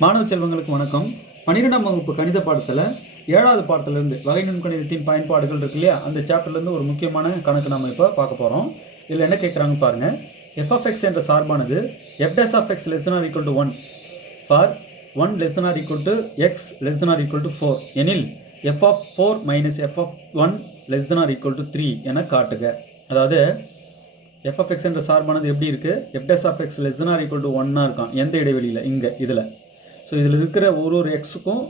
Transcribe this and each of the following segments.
மாணவ செல்வங்களுக்கு வணக்கம். 12ஆம் வகுப்பு கணித பாடத்தில் 7வது பாடத்திலிருந்து வகை நுண்கணிதத்தின் பயன்பாடுகள் இருக்கு இல்லையா, அந்த சாப்டர்லேருந்து ஒரு முக்கியமான கணக்கு நம்ம இப்போ பார்க்க போகிறோம். இதில் என்ன கேட்குறாங்க பாருங்கள். f of x என்ற சார்பானது f dash of x less than or equal to 1 for 1 less than or equal to x less than or equal to 4 எனில் f of 4 minus f of 1 less than or equal to 3 என காட்டுக. அதாவது f of x என்ற சார்பானது எப்படி இருக்குது, f dash of x less than or equal to 1 இருக்கான் எந்த இடைவெளியில், இங்கே இதில். ஸோ இதில் இருக்கிற ஒரு எக்ஸுக்கும்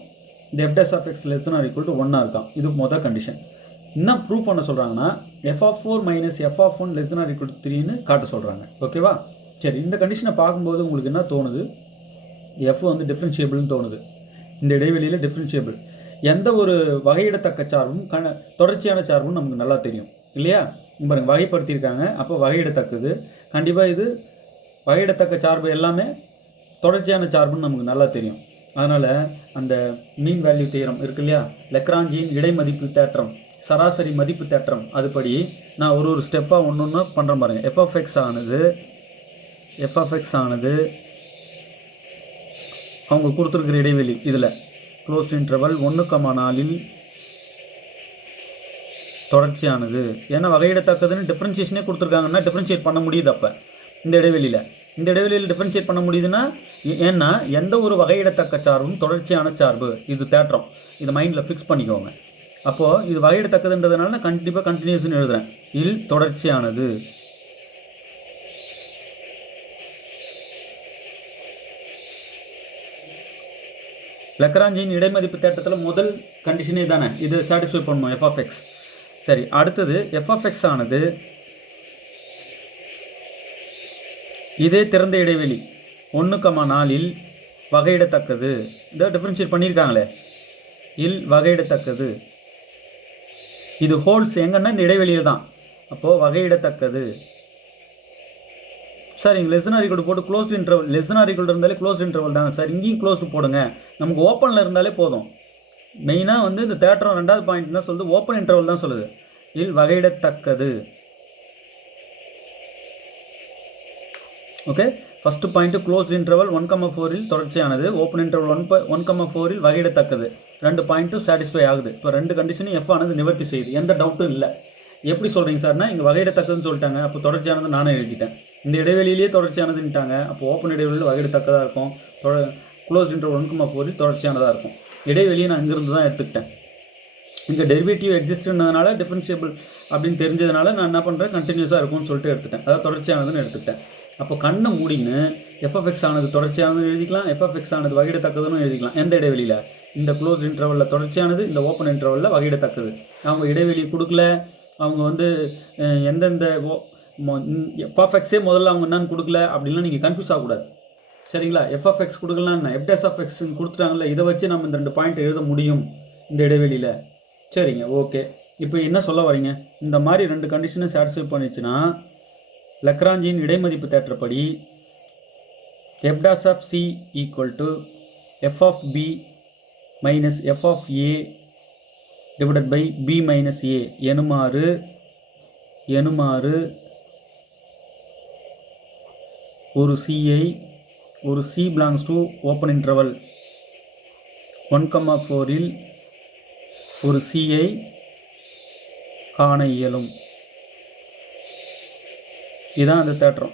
இந்த f dash of x less than or equal to 1 இருக்கான். இது மொதல் கண்டிஷன். இன்னும் ப்ரூஃப் பண்ண சொல்கிறாங்கன்னா f of 4 minus f of 1 less than or equal to 3ன்னு காட்ட சொல்கிறாங்க. ஓகேவா? சரி, இந்த கண்டிஷனை பார்க்கும்போது உங்களுக்கு என்ன தோணுது, f வந்து டிஃப்ரென்ஷியபிள்னு தோணுது. இந்த இடைவெளியில் டிஃப்ரென்ஷியபிள். எந்த ஒரு வகையிடத்தக்க சார்பும் தொடர்ச்சியான சார்பும் நமக்கு நல்லா தெரியும் இல்லையா? பாருங்கள், வகைப்படுத்தியிருக்காங்க. அப்போ வகையிடத்தக்கது கண்டிப்பாக இது வகையிடத்தக்க சார்பு எல்லாமே தொடர்ச்சியான சார்புன்னு நமக்கு நல்லா தெரியும். அதனால் அந்த மீன் வேல்யூ தியரம் இருக்கு இல்லையா, லெக்ராஞ்சியின் இடைமதிப்பு தேற்றம், சராசரி மதிப்பு தேற்றம், அதுபடி நான் ஒரு ஸ்டெப்பாக ஒன்று பண்ணுறேன் பாருங்கள். f of x ஆனது அவங்க கொடுத்துருக்கிற இடைவெளி இதில் க்ளோஸ் இன்டர்வல் 1,4 தொடர்ச்சியானது. ஏன்னா வகையிடத்தக்கதுன்னு டிஃப்ரென்ஷியேஷனே கொடுத்துருக்காங்கன்னா டிஃப்ரென்ஷியேட் பண்ண முடியுது. அப்போ இந்த இடைவெளியில் டிஃப்ரென்ஷியேட் பண்ண முடியுதுன்னா, ஏன்னா எந்த ஒரு வகையிடத்தக்க சார்பும் தொடர்ச்சியான சார்பு, இது தேற்றம். இதை மைண்டில் ஃபிக்ஸ் பண்ணிக்கோங்க. அப்போது இது வகையிடத்தக்கதுன்றதுனால நான் கண்டிப்பாக கண்டினியூஸ்னு எழுதுகிறேன். இல் தொடர்ச்சியானது. லெக்ராஞ்சியின் இடைமதிப்பு தேற்றத்தில் முதல் கண்டிஷனே தானே, இது சாட்டிஸ்ஃபை பண்ணணும் f of x. சரி, அடுத்தது f of x ஆனது இதே திறந்த இடைவெளி 1,4 வகையிடத்தக்கது. இதை டிஃப்ரென்ஷியேட் பண்ணியிருக்காங்களே, இல் வகையிடத்தக்கது. இது ஹோல்ஸ் எங்கன்னா இந்த இடைவெளியில் தான். அப்போது வகையிடத்தக்கது. சார் இங்கே less than or equal to போட்டு closed interval, less than or equal to இருந்தாலே க்ளோஸ்டு இன்டர்வல் தானே சார், இங்கேயும் க்ளோஸ்டு போடுங்க. நமக்கு ஓப்பனில் இருந்தாலே போதும். மெயினாக வந்து இந்த தேற்றம் 2வது பாயிண்ட் என்ன சொல்லுது, ஓப்பன் இன்டர்வல் தான் சொல்லுது. இல் வகையிடத்தக்கது. Okay, first point closed interval 1,4 தொடர்ச்சியானது, ஓப்பன் இன்டர்வல் 1,4 வகையிடத்தக்கது. 2 பாயிண்ட்டும் சாட்டிஸ்ஃபை ஆகுது. இப்போ 2 கண்டிஷனும் எஃப் ஆனது நிவர்த்தி செய்யுது, எந்த டவுட்டும் இல்லை. எப்படி சொல்கிறீங்க சார்னா, இங்கே வகையிடத்தக்கதுன்னு சொல்லிட்டாங்க, அப்போ தொடர்ச்சியானது நானே எழுதிட்டேன். இந்த இடைவெளியிலேயே தொடர்ச்சியானதுன்ட்டாங்க, அப்போ ஓப்பன் இடைவெளியில் வகையிடத்தக்கதாக இருக்கும், க்ளோஸ்ட் இன்டர்வல் 1,4 தொடர்ச்சியானதாக இருக்கும். இடைவெளியை நான் இங்கிருந்து தான் எடுத்துக்கிட்டேன். இங்கே டெரிவேட்டிவ் எக்ஸிஸ்ட்ன்றதுனால டிஃப்ரென்ஷியபிள் அப்படின்னு தெரிஞ்சதுனால நான் என்ன பண்ணுறேன், கண்டினியூஸாக இருக்கும்னு சொல்லிட்டு எடுத்துட்டேன். அதாவது தொடர்ச்சியானதுன்னு எடுத்துக்கிட்டேன். அப்போ கண்ணை மூடின்னு f of x ஆனது தொடர்ச்சியானதுன்னு எழுதிக்கலாம், f of x ஆனது வகையிடத்தக்கதுன்னு எழுதிக்கலாம். எந்த இடைவெளியில், இந்த க்ளோஸ் இன்டர்வலில் தொடர்ச்சியானது, இந்த ஓப்பன் இன்டர்வலில் வகையிடத்தக்கது. அவங்க இடைவெளி கொடுக்கல, அவங்க வந்து எந்தெந்த f of xே முதல்ல அவங்க என்னன்னு கொடுக்கல அப்படின்லாம் நீங்கள் கன்ஃபியூஸ் ஆகக்கூடாது. சரிங்களா? f of x கொடுக்கலாம், f dash of x கொடுத்துட்டாங்கல்ல, இதை வச்சு நம்ம இந்த 2 பாயிண்ட் எழுத முடியும் இந்த இடைவெளியில். சரிங்க, ஓகே. இப்போ என்ன சொல்ல வரீங்க, இந்த மாதிரி 2 கண்டிஷனை satisfy பண்ணிச்சுன்னா லெக்ராஞ்சியின் இடைமதிப்பு தேற்றப்படி f dash of c equal to f of b minus f of a divided by b minus a எனுமாறு ஒரு c-ஐ ஒரு c belongs to open interval 1,4 இல் ஒரு c-ஐ காண இயலும். இதுதான் அந்த தேற்றம்,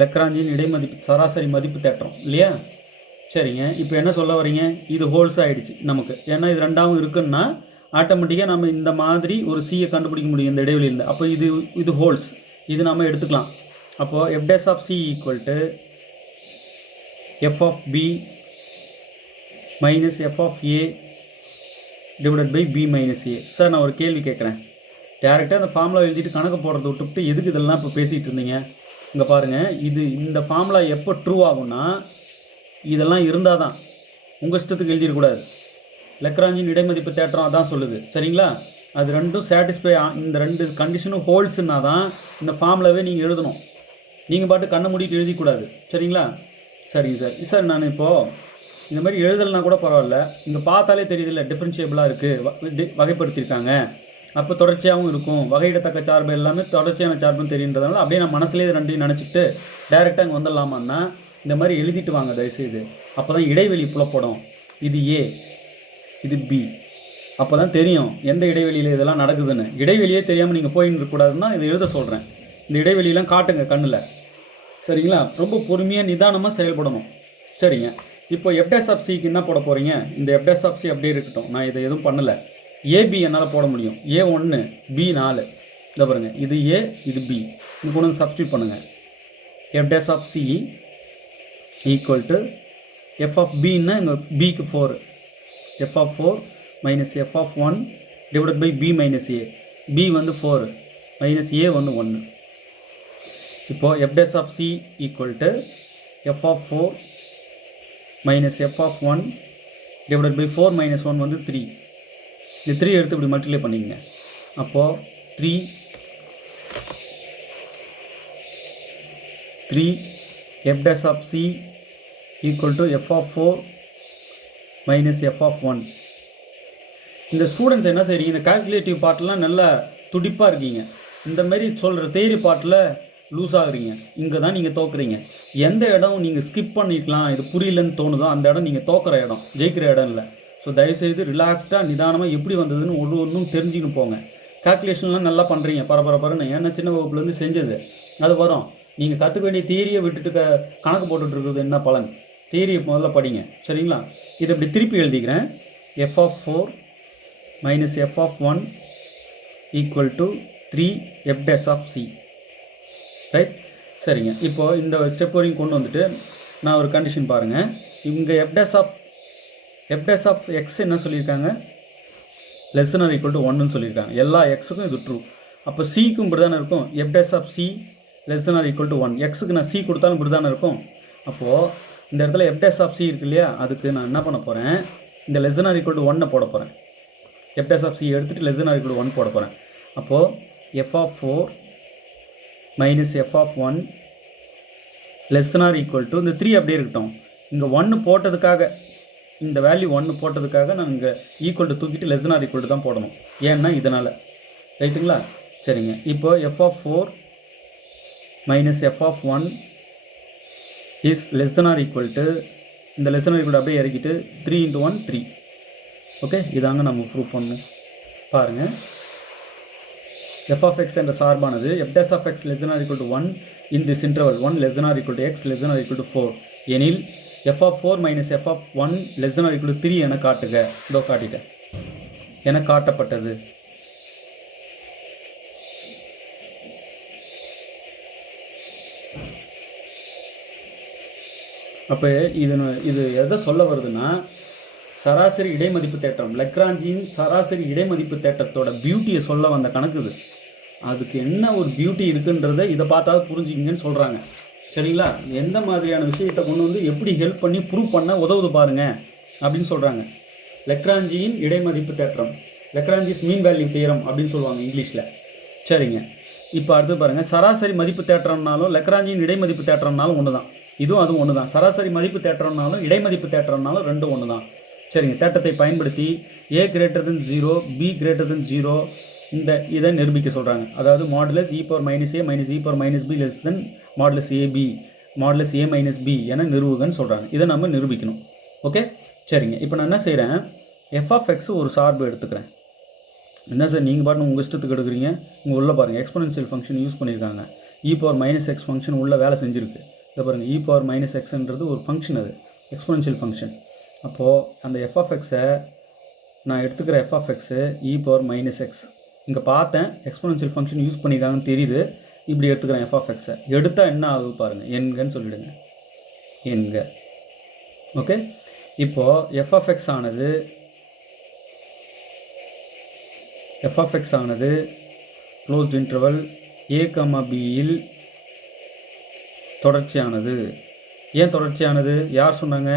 லெக்ராஞ்சியின் இடைமதிப்பு சராசரி மதிப்பு தேற்றம் இல்லையா? சரிங்க, இப்போ என்ன சொல்ல வரீங்க, இது ஹோல்ஸ் ஆகிடுச்சு நமக்கு. ஏன்னா இது 2ஆவும் இருக்குன்னா ஆட்டோமேட்டிக்காக நம்ம இந்த மாதிரி ஒரு சியை கண்டுபிடிக்க முடியும் இந்த இடைவெளியில். அப்போ இது ஹோல்ஸ், இது நம்ம எடுத்துக்கலாம். அப்போது f dash of c equal to f of b minus f of a divided by b minus a. Sir நான் ஒரு கேள்வி கேட்குறேன். டேரெக்டாக அந்த ஃபார்முலா எழுதிட்டு கணக்கு போடுறத விட்டுவிட்டு எதுக்கு இதெல்லாம் இப்போ பேசிகிட்டு இருந்தீங்க? இங்கே பாருங்கள், இந்த ஃபார்முலா எப்போ ட்ரூ ஆகும்னா இதெல்லாம் இருந்தால் தான். உங்கள் இஷ்டத்துக்கு எழுதிடக்கூடாது. லெக்ராஞ்சியின் இடைமதிப்பு தேற்றம் அதான் சொல்லுது. சரிங்களா? அது 2ம் சாட்டிஸ்ஃபை, இந்த 2 கண்டிஷனும் ஹோல்ஸ்னா தான் இந்த ஃபார்முலாவே நீங்கள் எழுதணும். நீங்கள் பாட்டு கண்ணை மூடிட்டு எழுதிக்கூடாது. சரிங்களா? சரிங்க சார். சார் நான் இப்போது இந்த மாதிரி எழுதலைனா கூட பரவாயில்ல, இங்கே பார்த்தாலே தெரியுதில்ல டிஃப்ரென்ஷியபிளாக இருக்குது, வகைப்படுத்தியிருக்காங்க. அப்போ தொடர்ச்சியாகவும் இருக்கும். வகையிடத்தக்க சார்பு எல்லாமே தொடர்ச்சியான சார்புன்னு தெரியுன்றதுனால அப்படியே நான் மனசுலேயே ரெண்டையும் நினச்சிட்டு டைரெக்டாக இங்கே வந்துடலாமான்னா இந்த மாதிரி எழுதிட்டு வாங்க தயவுசெய்து. அப்போ தான் இடைவெளி புலப்படும். இது ஏ, இது பி. அப்போ தான் தெரியும் எந்த இடைவெளியில் இதெல்லாம் நடக்குதுன்னு. இடைவெளியே தெரியாமல் நீங்கள் போயின்னு இருக்கக்கூடாதுன்னா இதை எழுத சொல்கிறேன். இந்த இடைவெளியெல்லாம் காட்டுங்க கண்ணில், சரிங்களா? ரொம்ப பொறுமையாக நிதானமாக செயல்படணும், சரிங்க? இப்போ எஃப்டேஸ் ஆஃப் சிக்கு என்ன போட போகிறீங்க? இந்த எஃப்டேஸ் ஆஃப் சி அப்படியே இருக்கட்டும், நான் இதை எதுவும் பண்ணலை. ஏபி என்னால் போட முடியும். A1 B4, இதை பாருங்கள், இது ஏ, இது பி. இது கொண்டு வந்து சப்ஸ்டியூட் பண்ணுங்கள். F dash of C equal to F of பின்னா இங்கே பிக்கு 4, F of 4 minus F of 1 divided by B minus A. B வந்து 4 மைனஸ் ஏ வந்து 1. இப்போது f dash of C equal to F of 4 minus F of 1 divided by 4 minus 1 வந்து 3. இந்த 3 எடுத்து இப்படி மல்டிப்ளை பண்ணிக்கங்க. அப்போது 3 f dash of c equal to f of 4 minus f of 1. இந்த ஸ்டூடெண்ட்ஸ் என்ன செய்றீங்க? இந்த கால்குலேட்டிவ் பார்ட்லாம் நல்லா துடிப்பாக இருக்கீங்க. இந்த மாதிரி சொல்கிற தேரி பார்ட்டில் லூஸ் ஆகுறீங்க. இங்கே தான் நீங்கள் தோக்குறீங்க. எந்த இடம் நீங்கள் ஸ்கிப் பண்ணிக்கலாம், இது புரியலன்னு தோணுதோ அந்த இடம் நீங்கள் தோக்குற இடம், ஜெயிக்கிற இடம் இல்லை. ஸோ தயவுசெய்து ரிலாக்ஸ்டாக நிதானமாக எப்படி வந்ததுன்னு ஒன்றும் தெரிஞ்சுக்கின்னு போங்க. கால்குலேஷன்லாம் நல்லா பண்ணுறீங்க பரபரன்னு, ஏன்னா சின்ன வகுப்புலேருந்து செஞ்சது அது வரும். நீங்கள் கற்றுக்க வேண்டிய தியரியை விட்டுட்டு கணக்கு போட்டுட்ருக்குறது என்ன பலன்? தியரியை முதல்ல படிங்க, சரிங்களா? இதை இப்படி திருப்பி எழுதிக்கிறேன். F of 4 minus F of 1 equal to 3 F dash of C, right? சரிங்க. இப்போது இந்த ஸ்டெப் வரைக்கும் கொண்டு வந்துட்டு நான் ஒரு கண்டிஷன் பாருங்கள். இங்கே எஃப் டேஷ் ஆஃப் எக்ஸ் என்ன சொல்லியிருக்காங்க? Less than or equal to 1ன்னு சொல்லியிருக்காங்க. எல்லா எக்ஸுக்கும் இது ட்ரூ. அப்போ சிக்கும் இப்படி தானே இருக்கும். F dash of C less than or equal to 1. எக்ஸுக்கு நான் சி கொடுத்தாலும் இப்படி தானே இருக்கும். அப்போது இந்த இடத்துல எஃப் டேஷ் ஆஃப் சி இருக்கு இல்லையா, அதுக்கு நான் என்ன பண்ண போகிறேன்? இந்த less than or equal to 1 போட போகிறேன். எஃப் டேஷ் ஆஃப் சி எடுத்துகிட்டு less than or equal to 1 போட போகிறேன். அப்போது F of 4 minus F of 1 less than or equal to, இந்த 3 அப்படியே இருக்கட்டும். இங்கே 1 போட்டதுக்காக, இந்த வேல்யூ 1 போட்டதுக்காக நான் இங்கே ஈக்குவல் டு தூக்கிட்டு less than or equal to தான் போடணும். ஏன்னா இதனால், ரைட்டுங்களா? சரிங்க. இப்போ F of 4 minus F of 1 is less than or equal to, இந்த லெஸ் தென் ஆர் ஈக்குவல் அப்படியே இறக்கிட்டு 3 × 1 3. ஓகே, இதாங்க நம்ம ப்ரூவ் பண்ணணும். பாருங்கள், எஃப் ஆஃப் எக்ஸ் என்ற சார்பானது F dash of X less than or equal to 1 in this interval 1 less than or equal to X less than or equal to 4 எனில் F of 4 minus F of 1 less than or equal to 3 என காட்டுக. இதோ காட்டிட்டேன், என காட்டப்பட்டது. அப்போ இது எதை சொல்ல வருதுன்னா, சராசரி இடைமதிப்பு தேற்றம், லக்ராஞ்சியின் சராசரி இடைமதிப்பு தேற்றத்தோட பியூட்டியை சொல்ல வந்த கணக்கு இது. அதுக்கு என்ன ஒரு பியூட்டி இருக்குன்றதை இதை பார்த்தா புரிஞ்சுக்கிங்கன்னு சொல்கிறாங்க, சரிங்களா? எந்த மாதிரியான விஷயத்தை கொண்டு வந்து எப்படி ஹெல்ப் பண்ணி ப்ரூவ் பண்ண உதவுது பாருங்க அப்படின்னு சொல்கிறாங்க. லக்ராஞ்சியின் இடைமதிப்பு தேற்றம், லக்ராஞ்சிஸ் மீன் வேல்யூ தியரம் அப்படின்னு சொல்லுவாங்க இங்கிலீஷில். சரிங்க. இப்போ அடுத்து பாருங்கள், சராசரி மதிப்பு தேற்றம்னாலும் லக்ராஞ்சியின் இடைமதிப்பு தேற்றம்னாலும் ஒன்று தான். இதுவும் அதுவும் ஒன்று தான். சராசரி மதிப்பு தேற்றம்னாலும் இடைமதிப்பு தேற்றம்னாலும் ரெண்டும் ஒன்று தான். சரிங்க. தேற்றத்தை பயன்படுத்தி a greater than 0 b greater than 0 இதை நிரூபிக்க சொல்கிறாங்க. அதாவது modulus e power minus a minus e power minus b less than modulus ab modulus a minus b என நிறுவுகன்னு சொல்கிறாங்க. இதை நம்ம நிரூபிக்கணும். ஓகே, சரிங்க. இப்போ நான் என்ன செய்கிறேன்? எஃப் ஆஃப் எக்ஸ் ஒரு சார்பு எடுத்துக்கிறேன். என்ன சார் நீங்கள் பாட்டு உங்கள் இஷ்டத்துக்கு எடுக்கிறீங்க? உங்கள் உள்ளே பாருங்கள், எக்ஸ்பொனென்ஷியல் ஃபங்க்ஷன் யூஸ் பண்ணியிருக்காங்க. e power minus X function உள்ள வேலை செஞ்சுருக்கு. இதை பாருங்கள், e பவர் மைனஸ் எக்ஸ்ன்றது ஒரு ஃபங்க்ஷன், அது எக்ஸ்பொனென்ஷியல் ஃபங்க்ஷன். அப்போது அந்த எஃப் ஆஃப் எக்ஸை நான் எடுத்துக்கிற F of X e power minus X, இங்கே பார்த்தேன் எக்ஸ்பொனென்ஷியல் ஃபங்க்ஷன் யூஸ் பண்ணியிருக்காங்கன்னு தெரியுது. இப்படி எடுத்துக்கிறேன் எஃப் ஆஃப் எக்ஸை. எடுத்தால் என்ன ஆகுது பாருங்கள், என்கன்னு சொல்லிவிடுங்க, என்க. ஓகே, இப்போது எஃப் ஆஃப் எக்ஸ் ஆனது க்ளோஸ்ட் இன்டர்வல் a, bயில் தொடர்ச்சியானது. ஏன் தொடர்ச்சியானது? யார் சொன்னாங்க?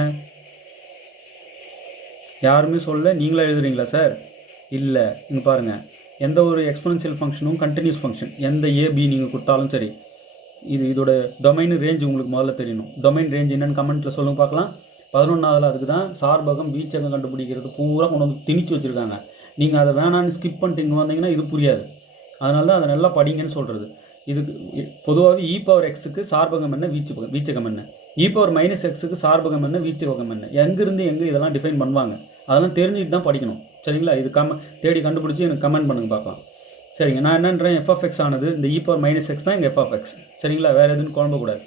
யாருமே சொல்ல, நீங்களா எழுதுறீங்களா சார்? இல்லை. இங்கே பாருங்கள், எந்த ஒரு எக்ஸ்பொனென்ஷியல் ஃபங்க்ஷனும் கண்டினியூஸ் ஃபங்க்ஷன், எந்த ஏபி நீங்கள் கொடுத்தாலும் சரி, இதோட டொமைன் ரேஞ்ச் உங்களுக்கு முதல்ல தெரியணும். டொமைன் ரேஞ்ச் என்னென்னு கமெண்ட்டில் சொல்லுங்க பார்க்கலாம். 11ஆவதில் அதுக்கு தான் சார்பகம் வீச்சகம் கண்டுபிடிக்கிறது பூரா கொண்டு வந்து திணிச்சு வச்சுருக்காங்க. நீங்கள் அதை வேணான்னு ஸ்கிப் பண்ணிட்டு இங்கே வந்தீங்கன்னா இது புரியாது. அதனால தான் அதை நல்லா படிங்கன்னு சொல்கிறது. இதுக்கு பொதுவாகவே இ பவர் எக்ஸுக்கு சார்பகம் என்ன, வீச்சகம் என்ன. பவர் மைனஸ் எக்ஸுக்கு சார்பகம் என்ன, வீச்சகம் என்ன, எங்கேருந்து எங்கே இதெல்லாம் டிஃபைன் பண்ணுவாங்க, அதெல்லாம் தெரிஞ்சுட்டு தான் படிக்கணும். சரிங்களா? இது தேடி கண்டுபிடிச்சி எனக்கு கமெண்ட் பண்ணுங்க பார்க்கலாம். சரிங்க, நான் என்னன்றேன், எஃப்எஃப்எக்ஸ் ஆனது இந்த பவர் மைனஸ் எக்ஸ் தான் இங்கே எஃப்எஃப்எக்ஸ். சரிங்களா? வேறு எதுவும் குழம்பக்கூடாது.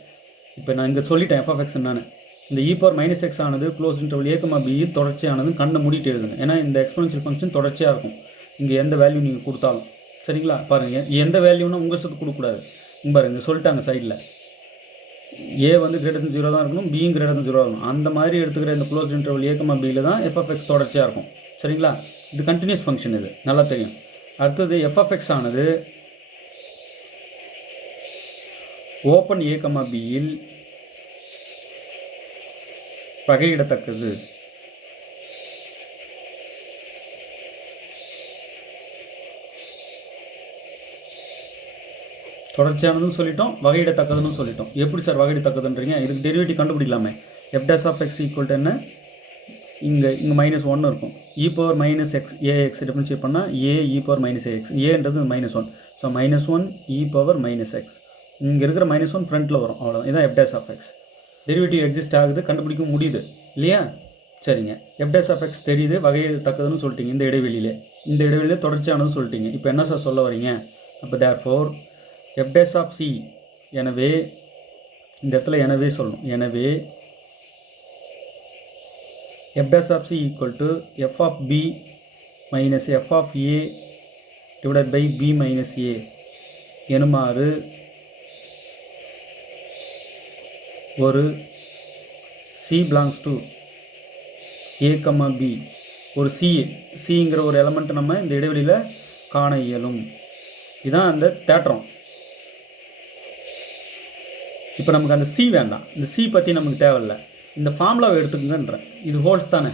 இப்போ நான் இங்கே சொல்லிட்டேன் எஃப்எஃப்எக்ஸ் என்னன்னு. இந்த பவர் மைனஸ் எக்ஸ் ஆனது க்ளோஸ் இன்டர்வல் a, bயில் தொடர்ச்சியானது கண்ணை மூடிட்டு எழுதுங்க. ஏன்னா இந்த எக்ஸ்போனன்ஷியல் ஃபங்க்ஷன் தொடர்ச்சியாக இருக்கும். இங்கே எந்த வேல்யூ நீங்கள் கொடுத்தாலும். சரிங்களா? பாருங்கள், எந்த வேல்யூன்னு உங்கள் இஷ்டத்துக்கு கொடுக்கக்கூடாது. இங்கே பாருங்கள் சொல்லிட்டாங்க சைடில், a வந்து >0 தான் இருக்கணும், b >0 இருக்கணும். அந்த மாதிரி எடுத்துக்கிற இந்த க்ளோஸ் இன்டர்வல் a, bயில் தான் எஃப்எஃப்எக்ஸ் தொடர்ச்சியாக இருக்கும். சரிங்களா? இது கண்டினியூஸ் ஃபங்க்ஷன், இது நல்லா தெரியும். அடுத்தது எஃப்எஃப்எக்ஸ் ஆனது ஓப்பன் a, bயில் வகையிடத்தக்கது. தொடர்ச்சியானதுன்னு சொல்லிட்டோம், வகையிடத்தக்கதுன்னு சொல்லிட்டோம். எப்படி சார் வகையிடத்தக்கதுன்றீங்க? இதுக்கு டெரிவேட்டிவ் கண்டுபிடிக்கலாமே. f' ஈக்குவல் டு என்ன, இங்கே -1 இருக்கும். Power minus X ax differentiate பண்ணால் a பவர் மைனஸ் ax, ஏன்றது -1. ஸோ -1 பவர் மைனஸ் எக்ஸ், இங்கே இருக்கிற -1 ஃப்ரண்ட்டில் வரும், அவ்வளோ. இதுதான் f'. டெரிவேட்டிவ் எக்ஸிஸ்ட் ஆகுது, கண்டுபிடிக்க முடியுது இல்லையா? சரிங்க, f' தெரியுது, வகையிடத்தக்கதுன்னு சொல்லிட்டீங்க. இந்த இடைவெளியில் தொடர்ச்சியானதுன்னு சொல்லிட்டீங்க. இப்போ என்ன சார் சொல்ல வரீங்க? அப்போ therefore f', எனவே இந்த இடத்துல எனவே சொல்லணும். எனவே f' equal to f of b minus f of a divided by b minus a எனுமாறு ஒரு c belongs to a, b, ஒரு சிங்கிற ஒரு எலமெண்ட் நம்ம இந்த இடைவெளியில் காண இயலும். இதுதான் அந்த தேற்றம். இப்போ நமக்கு அந்த சி வேண்டாம், இந்த சி பற்றி நமக்கு தேவையில்லை. இந்த ஃபார்முலாவை எடுத்துக்கங்கன்றேன். இது ஹோல்ஸ் தானே,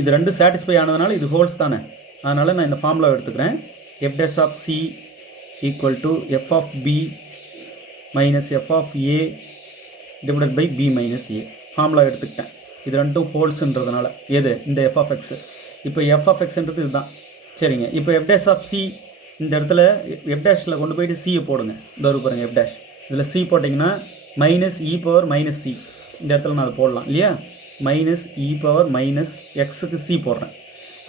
இது ரெண்டு சாட்டிஸ்ஃபை ஆனதுனால இது ஹோல்ஸ் தானே. அதனால் நான் இந்த ஃபார்முலாவை எடுத்துக்கிறேன். f' equal to f of b minus f of a divided by b minus a. Formula எடுத்துக்கிட்டேன். இது ரெண்டும் ஹோல்ஸுன்றதுனால எது, இந்த f(x). இப்போ f(x)ன்றது இதுதான். சரிங்க, இப்போ f' இந்த இடத்துல f' கொண்டு போயிட்டு c போடுங்க. இந்த பாருங்க f', இதில் c போட்டிங்கன்னா மைனஸ் பவர் மைனஸ் c. இந்த இடத்துல நான் அதை போடலாம் இல்லையா? மைனஸ் பவர் மைனஸ் எக்ஸுக்கு c போடுறேன்.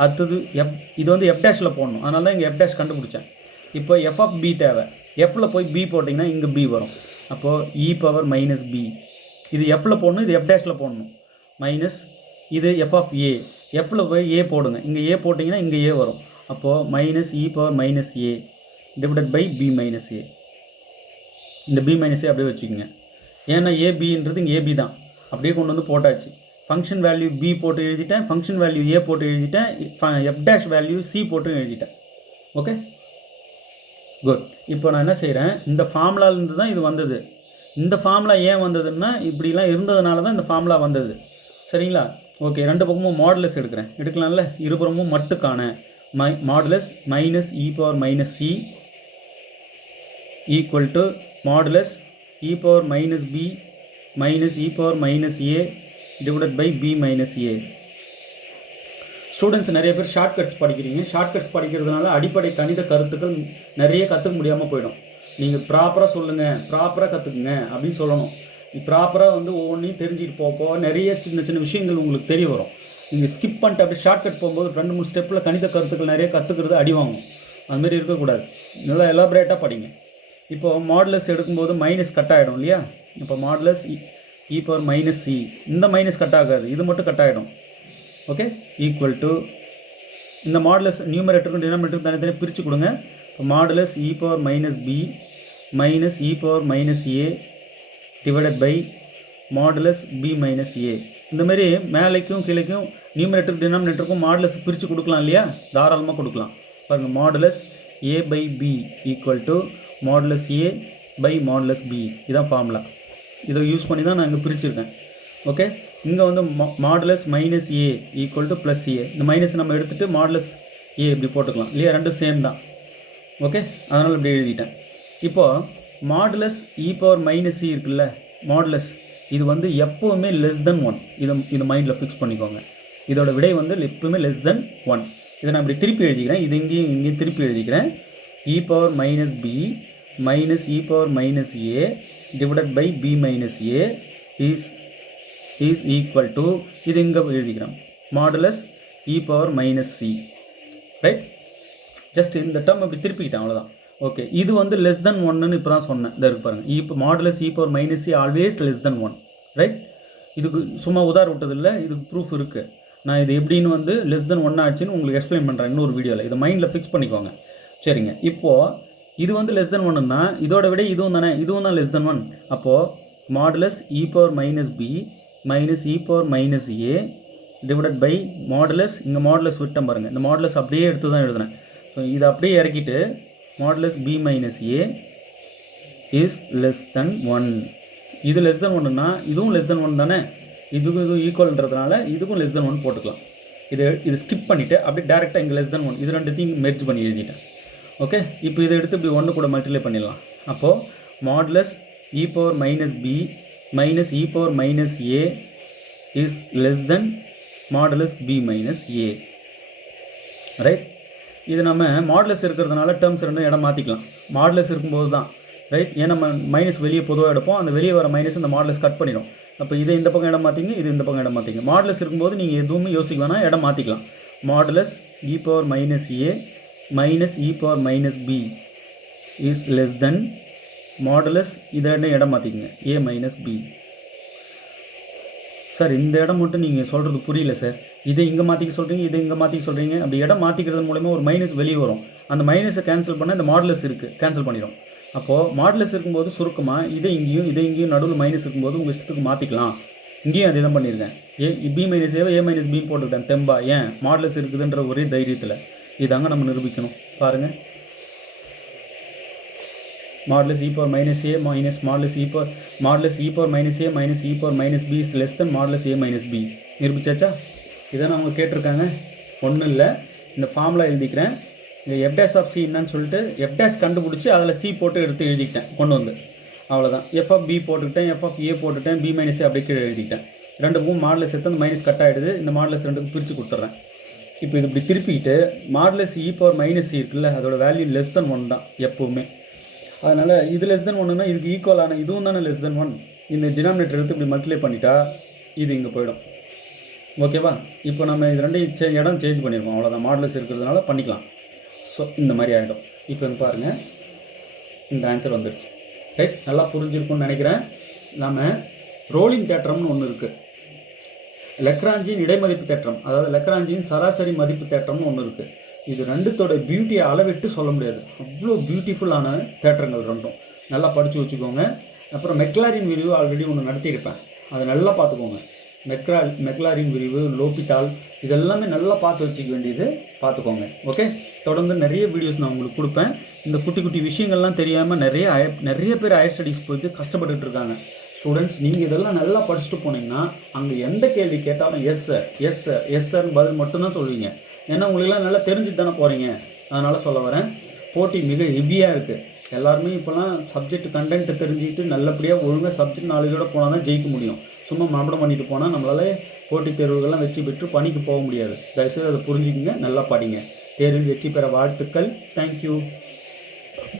அடுத்தது இது வந்து f' போடணும், அதனால தான் இங்கே f' கண்டுபிடிச்சேன். இப்போ f of b தேவை. fல போய் b போட்டிங்கன்னா இங்கே b வரும். அப்போது பவர் மைனஸ் b, இது fல போடணும், இது f' போடணும். மைனஸ் இது f of a, fல போய் a போடுங்க, இங்கே a போட்டிங்கன்னா இங்கே a வரும். அப்போது minus power minus a divided by b minus a. இந்த b மைனஸ் a அப்படியே வச்சுக்கோங்க. ஏன்னா abன்றது இங்கே ab தான், அப்படியே கொண்டு வந்து போட்டாச்சு. ஃபங்க்ஷன் வேல்யூ b போட்டு எழுதிட்டேன், ஃபங்க்ஷன் வேல்யூ a போட்டு எழுதிட்டேன், f' வேல்யூ c போட்டு எழுதிட்டேன். Okay, good. இப்போ நான் என்ன செய்கிறேன், இந்த ஃபார்முலாலேருந்து தான் இது வந்தது. இந்த ஃபார்முலா ஏன் வந்ததுன்னா இப்படிலாம் இருந்ததுனால தான் இந்த ஃபார்முலா வந்தது. சரிங்களா? ஓகே, ரெண்டு பக்கமும் மாடுலஸ் எடுக்கலாம்ல. இருபுறமும் மட்டுக்கான modulus minus power minus c equal to modulus power minus b minus power minus a divided by b minus a. Students நிறைய பேர் ஷார்ட்கட்ஸ் படிக்கிறீங்க. ஷார்ட்கட்ஸ் படிக்கிறதுனால அடிப்படை கணித கருத்துக்கள் நிறைய கற்றுக்க முடியாமல் போயிடும். நீங்கள் ப்ராப்பராக சொல்லுங்கள், ப்ராப்பராக கற்றுக்குங்க அப்படின்னு சொல்லணும். ப்ராப்பராக வந்து ஒவ்வொன்றையும் தெரிஞ்சுட்டு போக நிறைய சின்ன சின்ன விஷயங்கள் உங்களுக்கு தெரிய வரும். நீங்கள் ஸ்கிப் பண்ணிட்டு அப்படி ஷார்ட்கட் போகும்போது 2-3 ஸ்டெப்பில் கணித கருத்துக்கள் நிறைய கற்றுக்கிறது அடி வாங்கும். அதுமாரி இருக்கக்கூடாது. நல்லா எலாபரேட்டாக படிங்க. இப்போது மாடுலஸ் எடுக்கும்போது மைனஸ் கட் ஆகிடும் இல்லையா? இப்போ மாடுலஸ் பவர் மைனஸ் c, இந்த மைனஸ் கட் ஆகாது, இது மட்டும் கட் ஆகிடும். ஓகே, ஈக்குவல் டு இந்த மாடுலஸ் நியூமரேட்டருக்கும் டினாமினேட்டருக்கும் தனித்தனியாக பிரித்து கொடுங்க. இப்போ modulus power minus b minus power minus a divided by modulus b minus a. இந்தமாரி மேலேக்கும் கீழேக்கும் நியூமரேட்டருக்கு டினாமினேட்டருக்கும் மாடுலஸ் பிரித்து கொடுக்கலாம் இல்லையா? தாராளமாக கொடுக்கலாம். பாருங்கள், modulus a by b equal to modulus a by modulus b. இதுதான் ஃபார்முலா. இதை யூஸ் பண்ணி தான் நான் இங்கே பிரிச்சுருக்கேன். ஓகே, இங்கே வந்து modulus minus a equal to plus a. இந்த மைனஸ் நம்ம எடுத்துகிட்டு மாடுலஸ் a இப்படி போட்டுக்கலாம் இல்லையா? ரெண்டும் சேம் தான். ஓகே, அதனால் இப்படி எழுதிட்டேன். இப்போது மாடுலஸ் பவர் மைனஸ் c இருக்குல்ல, மாடுலஸ் இது வந்து எப்போவுமே லெஸ் தென் 1. இது மைண்டில் ஃபிக்ஸ் பண்ணிக்கோங்க. இதோட விடை வந்து எப்பவுமே லெஸ் தென் 1. இதை நான் இப்படி திருப்பி எழுதிக்கிறேன். இது இங்கேயும் திருப்பி எழுதிக்கிறேன். Power minus b minus power minus a divided by b minus a is equal to, இது இங்கே எழுதிக்கிறோம், modulus e power minus c, right. Just இந்த டேர்ம் அப்படி திருப்பிக்கிட்டேன், அவ்வளோதான். ஓகே, இது வந்து லெஸ் தென் ஒன்னு இப்போ தான் சொன்னேன். இதை இருக்கு பாருங்கள், இப்போ modulus e power minus c always less than 1, right. இதுக்கு சும்மா உதாரணம் விட்டதில்லை, இதுக்கு ப்ரூஃப் இருக்குது. நான் இது எப்படின்னு வந்து லெஸ் தென் 1 ஆச்சுன்னு உங்களுக்கு எக்ஸ்பிளைன் பண்ணுறேன் இன்னொரு வீடியோவில். இதை மைண்டில் ஃபிக்ஸ் பண்ணிக்கோங்க, சரிங்க. இப்போது இது வந்து லெஸ் தென் 1ன்னா இதோட விட இதுவும் தானே, இதுவும் தான் லெஸ் தென் 1. அப்போது modulus e power minus b minus e power minus a divided by modulus, இங்கே மாடுலஸ் விட்டேன் பாருங்கள், இந்த மாடுலஸ் அப்படியே எடுத்து தான் எழுதுனேன். ஸோ இதை அப்படியே இறக்கிட்டு modulus b minus a is less than 1. இது லெஸ் தென் 1ன்னா இதுவும் லெஸ் தென் 1 தானே, இதுவும் ஈக்குவல்ன்றதுனால இதுக்கும் லெஸ் தென் 1 போட்டுக்கலாம். இது ஸ்கிப் பண்ணிவிட்டு அப்படியே டேரெக்டாக இங்கே லெஸ் தென் 1 இது ரெண்டுத்தையும் மெர்ஜ் பண்ணி எழுதிட்டேன். ஓகே, இப்போ இதை எடுத்து இப்படி 1 கூட மல்டிப்ளை பண்ணிடலாம். அப்போது modulus e power minus b minus e power minus a is less then modulus b minus a, right. இது நம்ம மாடுலஸ் இருக்கிறதுனால டேர்ம்ஸ் ரெண்டும் இடம் மாற்றிக்கலாம். மாடுலஸ் இருக்கும்போது தான், ரைட். ஏன்னா நம்ம மைனஸ் வெளியே பொதுவாக எடுப்போம், அந்த வெளியே வர மைனஸ் இந்த மாடுலஸ் கட் பண்ணிடும். அப்போ இதை இந்த பக்கம் இடம் மாற்றிங்க, இது இந்த பக்கம் இடம் மாற்றிங்க. மாடுலஸ் இருக்கும்போது நீங்கள் எதுவுமே யோசிக்க வேணாம், இடம் மாற்றிக்கலாம். Modulus e power minus a minus e power minus b is less than modulus இதை இடம் மாற்றிக்கங்க a minus b. சார் இந்த இடம் மட்டும் நீங்கள் சொல்கிறது புரியல சார், இதை இங்கே மாற்றிக்க சொல்கிறீங்க, இதை இங்கே மாற்றிக்க சொல்கிறீங்க. அப்படி இடம் மாற்றிக்கிறது மூலமா ஒரு மைனஸ் வெளியே வரும். அந்த மைனஸை கேன்சல் பண்ணால் இந்த மாடுலஸ் இருக்குது, கேன்சல் பண்ணிடும். அப்போது மாடுலஸ் இருக்கும்போது சுருக்கமாக இதை இங்கேயும் நடுவில் மைனஸ் இருக்கும்போது உங்கள் இஷ்டத்துக்கு மாற்றிக்கலாம். இங்கேயும் அதே தான் பண்ணியிருக்கேன். b minus a minus b போட்டுக்கிட்டேன் தெம்பா. ஏன் மாடுலஸ் இருக்குதுன்ற ஒரே தைரியத்தில். இதாங்க நம்ம நிரூபிக்கணும். பாருங்கள், modulus e power minus a minus modulus e power minus a minus e power minus b is less than modulus a minus b. நிரூபிச்சாச்சா? இதை அவங்க கேட்டிருக்காங்க. ஒன்றும் இல்லை, இந்த ஃபார்முலா எழுதிக்கிறேன். இந்த f dash of c என்னன்னு சொல்லிட்டு f dash கண்டுபிடிச்சி அதில் c போட்டு எடுத்து எழுதிக்கிட்டேன் கொண்டு வந்து. அவ்வளோதான். f of b போட்டுக்கிட்டேன், f of a போட்டுட்டேன், b minus a அப்படியே கீழே எழுதிக்கிட்டேன். ரெண்டுக்கும் மாடுலஸ் எடுத்து அந்த மைனஸ் கட் ஆகிடுது. இந்த மாடுலஸ் ரெண்டுக்கும் பிரித்து கொடுத்துட்றேன். இப்போ இது இப்படி திருப்பிக்கிட்டு modulus e power minus c இருக்குல்ல, அதோட வேல்யூ லெஸ் தென் 1 தான் எப்போவுமே. அதனால் இது லெஸ் தென் 1ன்னா இதுக்கு ஈக்குவலான இதுவும் தானே லெஸ் தென் 1. இந்த டினாமினேட்டர் எடுத்து இப்படி மல்டிப்ளை பண்ணிட்டா இது இங்கே போயிடும். ஓகேவா? இப்போ நம்ம இது ரெண்டையும் இடம் சேஞ்ச் பண்ணியிருக்கோம், அவ்வளோதான். மாடுலஸ் இருக்கிறதுனால பண்ணிக்கலாம். ஸோ இந்த மாதிரி ஆகிடும். இப்போ வந்து பாருங்கள், இந்த ஆன்சர் வந்துடுச்சு, ரைட். நல்லா புரிஞ்சிருக்கும்னு நினைக்கிறேன். நாம் ரோலிங் தேற்றம்னு ஒன்று இருக்குது, லெக்ராஞ்சியின் இடைமதிப்பு தேற்றம், அதாவது லெக்ராஞ்சியின் சராசரி மதிப்பு தேற்றம்னு ஒன்று இருக்குது. இது ரெண்டுத்தோட பியூட்டியை அளவிட்டு சொல்ல முடியாது, அவ்வளோ பியூட்டிஃபுல்லான தேற்றங்கள் ரெண்டும். நல்லா படித்து வச்சுக்கோங்க. அப்புறம் மெக்லாரின் விரிவு ஆல்ரெடி ஒன்று நடத்தியிருப்பேன், அதை நல்லா பார்த்துக்கோங்க. மெக்லாரின் விரிவு, லோபிட்டால், இதெல்லாமே நல்லா பார்த்து வச்சுக்க வேண்டியது, பார்த்துக்கோங்க. ஓகே, தொடர்ந்து நிறைய வீடியோஸ் நான் உங்களுக்கு கொடுப்பேன். இந்த குட்டி குட்டி விஷயங்கள்லாம் தெரியாமல் நிறைய பேர் ஹையர் ஸ்டடீஸ் போயிட்டு கஷ்டப்பட்டுட்டு இருக்காங்க. ஸ்டூடெண்ட்ஸ், நீங்கள் இதெல்லாம் நல்லா படிச்சுட்டு போனீங்கன்னா அங்கே எந்த கேள்வி கேட்டாலும் yes sir yes sir yes சார்னு பதில் மட்டும்தான் சொல்லுவீங்க. ஏன்னா உங்களுக்கெல்லாம் நல்லா தெரிஞ்சுட்டு தானே போகிறீங்க. அதனால் சொல்ல வரேன், போட்டி மிக ஹெவியாக இருக்குது. எல்லாருமே இப்போலாம் சப்ஜெக்ட் கண்டென்ட் தெரிஞ்சுக்கிட்டு நல்லபடியாக ஒழுங்காக சப்ஜெக்ட் நாலேஜோடு போனால் தான் ஜெயிக்க முடியும். சும்மா மனப்பாடம் பண்ணிட்டு போனால் நம்மளால் போட்டித் தேர்வுகள்லாம் வெற்றி பெற்று பணிக்கு போக முடியாது. தயவுசெய்து அதை புரிஞ்சுக்கிங்க, நல்லா படிங்க. தேர்வில் வெற்றி பெற வாழ்த்துக்கள். தேங்க்யூ.